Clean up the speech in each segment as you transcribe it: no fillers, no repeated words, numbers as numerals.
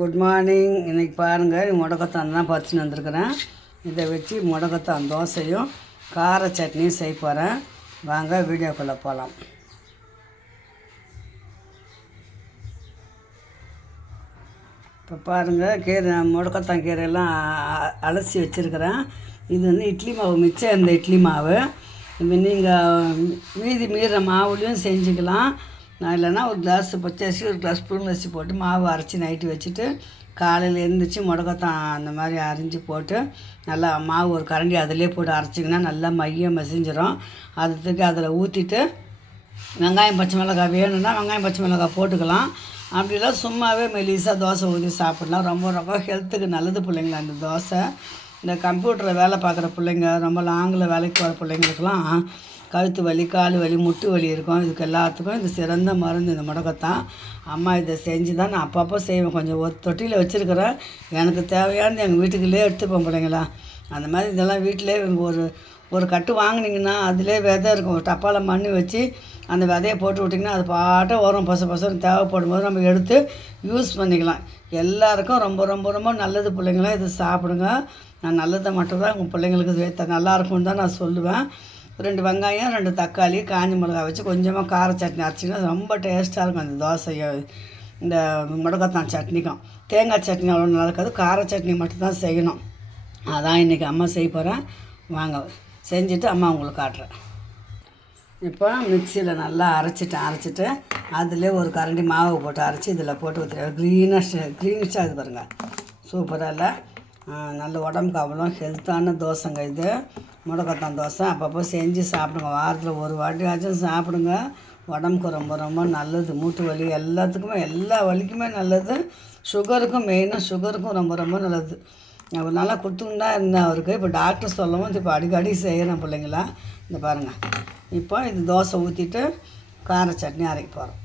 Good morning. இன்றைக்கி பாருங்கள், முடக்கத்தான் தான் பறிச்சுன்னு வந்திருக்கிறேன். இதை வச்சு முடக்கத்தான் தோசையும் கார சட்னியும் செய்ய போகிறேன். வாங்க வீடியோக்குள்ளே போகலாம். இப்போ பாருங்கள், கீரை முடக்கத்தான் கீரையெல்லாம் அலசி வச்சுருக்கிறேன். இது வந்து இட்லி மாவு மிச்சம் இந்த இட்லி மாவு. நீங்கள் மீறுற மாவுலேயும் செஞ்சுக்கலாம். நான் இல்லைன்னா ஒரு கிளாஸ் பச்சரிசி ஒரு கிளாஸ் புழுங்கரிசி போட்டு மாவு அரைச்சி நைட்டு வச்சுட்டு காலையில் எழுந்திரிச்சி முடக்கத்தான் அந்த மாதிரி அரைஞ்சி போட்டு நல்லா மாவு ஒரு கரண்டி அதிலே போட்டு அரைச்சிங்கன்னா நல்லா மையம் மசிஞ்சிடும். அதுக்கு அதில் ஊற்றிட்டு வெங்காயம் பச்சை மிளகாய் வேணும்னா வெங்காயம் பச்சை மிளகாய் போட்டுக்கலாம். அப்படிலாம் சும்மாவே மெலிசாக தோசை ஊற்றி சாப்பிட்லாம். ரொம்ப ரொம்ப ஹெல்த்துக்கு நல்லது பிள்ளைங்களா அந்த தோசை. இந்த கம்ப்யூட்டரில் வேலை பார்க்குற பிள்ளைங்க, ரொம்ப லாங்கில் வேலைக்கு போகிற பிள்ளைங்களுக்கெல்லாம் கழுத்து வலி, கால் வலி, முட்டு வலி இருக்கும். இதுக்கு எல்லாத்துக்கும் இது சிறந்த மருந்து இந்த முடக்கத்தான். அம்மா இதை செஞ்சு தான் நான் அப்பப்போ செய்வேன். கொஞ்சம் ஒரு தொட்டியில் வச்சுருக்கிறேன். எனக்கு தேவையானது எங்கள் வீட்டுக்குள்ளே எடுத்துப்போம் பிள்ளைங்களா. அந்த மாதிரி இதெல்லாம் வீட்டிலே ஒரு கட்டு வாங்கினீங்கன்னா அதிலே விதை இருக்கும். ஒரு டப்பாவில் மண் வச்சு அந்த விதையை போட்டு விட்டிங்கன்னா அது பாட்டை வரும். பசன்னு தேவைப்படும் போது நம்ம எடுத்து யூஸ் பண்ணிக்கலாம். எல்லாருக்கும் ரொம்ப ரொம்ப ரொம்ப நல்லது பிள்ளைங்களாம். இது சாப்பிடுங்க. நான் நல்லதை மட்டும்தான் உங்கள் பிள்ளைங்களுக்கு நல்லாயிருக்கும்னு தான் நான் சொல்லுவேன். 2 வெங்காயம், 2 தக்காளி, காஞ்ச மிளகாய் வச்சு கொஞ்சமாக கார சட்னி அரைச்சிங்கன்னா ரொம்ப டேஸ்ட்டாக இருக்கும். அந்த தோசையை இந்த முடக்கத்தான் சட்னிக்கும் தேங்காய் சட்னி அவ்வளோ நல்லா இருக்காது. கார சட்னி மட்டும்தான் செய்யணும். அதான் இன்றைக்கி அம்மா செய்ய போகிறேன். வாங்க செஞ்சுட்டு அம்மா உங்களுக்கு காட்டுறேன். இப்போ மிக்சியில் நல்லா அரைச்சிட்டு அதிலே ஒரு கரண்டி மாவு போட்டு அரைச்சி இதில் போட்டு ஊற்றுறேன். க்ரீனிஷாக இது பாருங்கள், சூப்பராக இல்லை. நல்ல உடம்புக்கு அவ்வளோ ஹெல்த்தான தோசைங்க இது முடக்கத்தான் தோசை. அப்பப்போ செஞ்சு சாப்பிடுங்க. வாரத்தில் ஒரு வாட்டியாச்சும் சாப்பிடுங்க. உடம்புக்கு ரொம்ப ரொம்ப நல்லது. மூட்டு வலி எல்லாத்துக்குமே, எல்லா வலிக்குமே நல்லது. சுகருக்கும், மெயினாக சுகருக்கும் ரொம்ப ரொம்ப நல்லது. அவர் நல்லா கொடுத்துன்னு தான் இருந்தேன் அவருக்கு. இப்போ டாக்டர் சொல்லவும் இப்போ அடிக்கடி செய்கிறேன் பிள்ளைங்களா. இந்த பாருங்கள், இப்போ இது தோசை ஊற்றிட்டு கார சட்னி அரைக்க போகிறோம்.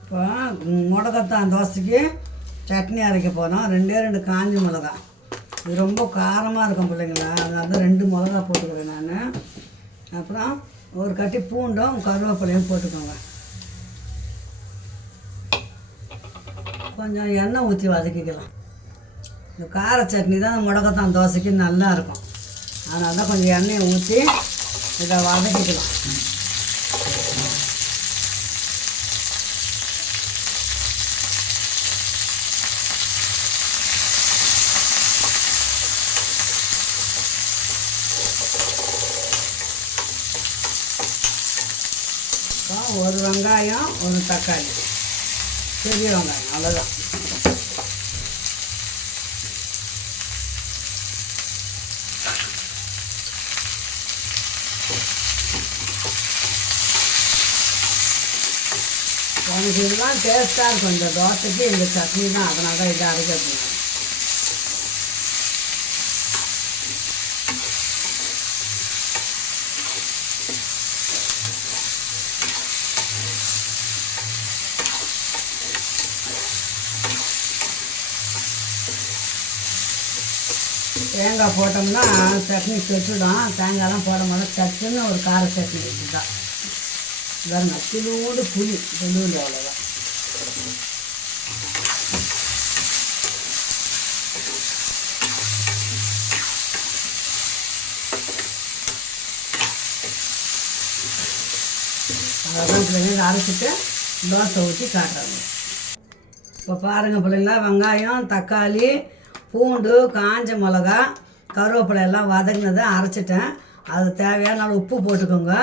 இப்போ முடக்கத்தான் தோசைக்கு சட்னி அரைக்க போகிறோம். 2 காஞ்ச மிளகாய். இது ரொம்ப காரமாக இருக்கும் பிள்ளைங்களா. அதனால தான் 2 மிளகா போட்டுக்கிறேன் நான். அப்புறம் ஒரு கட்டி பூண்டும் கருவேப்பிலையும் போட்டுக்கோங்க. கொஞ்சம் எண்ணெய் ஊற்றி வதக்கிக்கலாம். இந்த கார சட்னி தான் முடக்கத்தான் தோசைக்கு நல்லா இருக்கும். அதனால தான் கொஞ்சம் எண்ணெயை ஊற்றி இதை வதக்கிக்கலாம். ஒரு வெங்காயம், ஒரு தக்காளி, பெரிய வெங்காயம், அவ்வளோதான். எனக்கு இதெல்லாம் டேஸ்ட்டாக இருக்கும். இந்த தோசைக்கு இந்த சட்னி தான். அதனால தான் இதை அரைக்கிறது. தேங்காய் போட்டோம்னா சட்னி கெட்டுடும். தேங்காயெல்லாம் போடும்போது சட்டுன்னு ஒரு கார சட்னி இதுதான். பாருங்க, துளூண்டு புளி, துளூண்டு, அவ்வளோதான். அதான் பிள்ளைங்க அரைச்சிட்டு தோசை ஊற்றி காட்டுறாங்க. இப்போ பாருங்கள் பிள்ளைங்களா, வெங்காயம், தக்காளி, பூண்டு, காஞ்ச மிளகா, கருவேப்பிலை எல்லாம் வதங்கினதை அரைச்சிட்டேன். அது தேவையான நாள் உப்பு போட்டுக்கோங்க.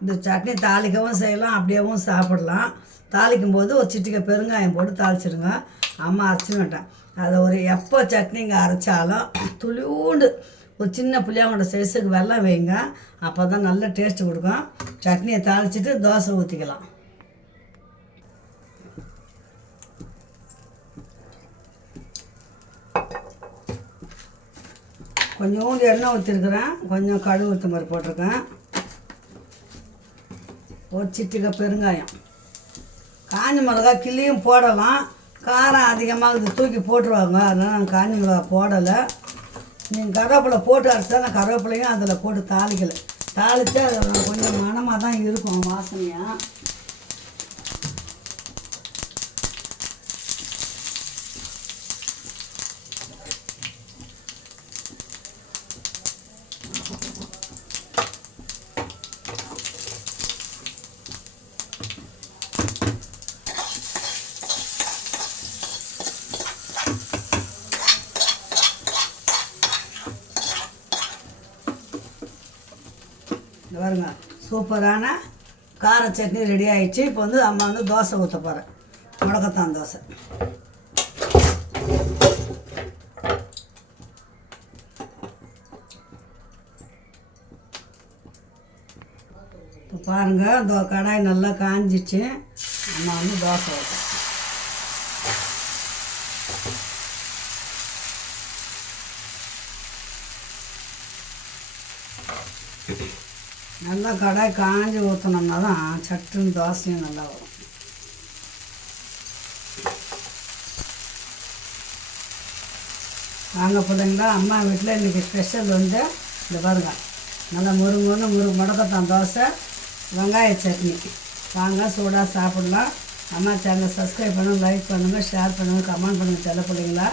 இந்த சட்னி தாளிக்கவும் செய்யலாம், அப்படியேவும் சாப்பிடலாம். தாளிக்கும் போது ஒரு சிட்டிகை பெருங்காயம் போட்டு தாளிச்சிடுங்க. அம்மா அரைச்சின்னு விட்டேன். அதை ஒரு எப்போ சட்னிங்க அரைச்சாலும் துளியூண்டு ஒரு சின்ன புளியாங்கொண்ட சைஸுக்கு வெல்லம் வைங்க. அப்போ தான் நல்ல டேஸ்ட்டு கொடுக்கும். சட்னியை தாளிச்சிட்டு தோசை ஊற்றிக்கலாம். கொஞ்சோண்டு எண்ணெய் ஊற்றிருக்கிறேன். கொஞ்சம் கடுகு ஊற்ற மாதிரி போட்டிருக்கேன். ஒரு சிட்டிகை பெருங்காயம், காஞ்ச மிளகா கிள்ளியும் போடலாம். காரம் அதிகமாக இது தூக்கி போட்டுருவாங்க. அதனால் நான் காஞ்ச மிளகா போடலை. நீங்கள் கருவேப்பிலை போட்டு அரைச்சா நான் கருவேப்பிலையும் அதில் போட்டு தாளிக்கலை. தாளித்து அது கொஞ்சம் மணமாக தான் இருக்கும், வாசனையாக. பாருங்க சூப்பரான கார சட்னி ரெடி ஆகிடுச்சு. இப்போ வந்து அம்மா வந்து தோசை ஊற்ற போகிறேன், முடக்கத்தான் தோசை. இப்போ பாருங்கள் இந்த கடாய் நல்லா காஞ்சிச்சு. அம்மா வந்து தோசை ஊற்ற நல்லா கடாய் காஞ்சி ஊற்றினோம்னா தான் சட்டுன்னு தோசையும் நல்லா வரும். வாங்க பிள்ளைங்களா, அம்மா வீட்டில் இன்றைக்கி ஸ்பெஷல் வந்து இந்த பாருங்க நல்லா முடக்கத்தான் தோசை, வெங்காய சட்னி. வாங்க சூடாக சாப்பிட்லாம். அம்மா சேனலை சப்ஸ்கிரைப் பண்ணுங்கள், லைக் பண்ணுங்கள், ஷேர் பண்ணுங்கள், கமெண்ட் பண்ணுங்கள். செல்ல பிள்ளைங்களா,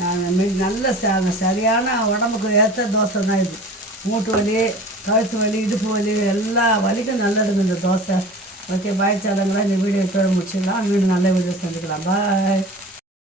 நான் நல்ல சரியான உடம்புக்கு ஏற்ற தோசை தான் இது. மூட்டு வலி, கழுத்து வலி, இடுப்பு வலி எல்லா வலிக்கும் நல்லதுங்க இந்த தோசை. ஓகே, பாய் சேனங்களா, இந்த வீடியோ இப்போ முடிச்சிடலாம். மீண்டும் நல்ல வீடியோ சந்திக்கலாம். பாய்.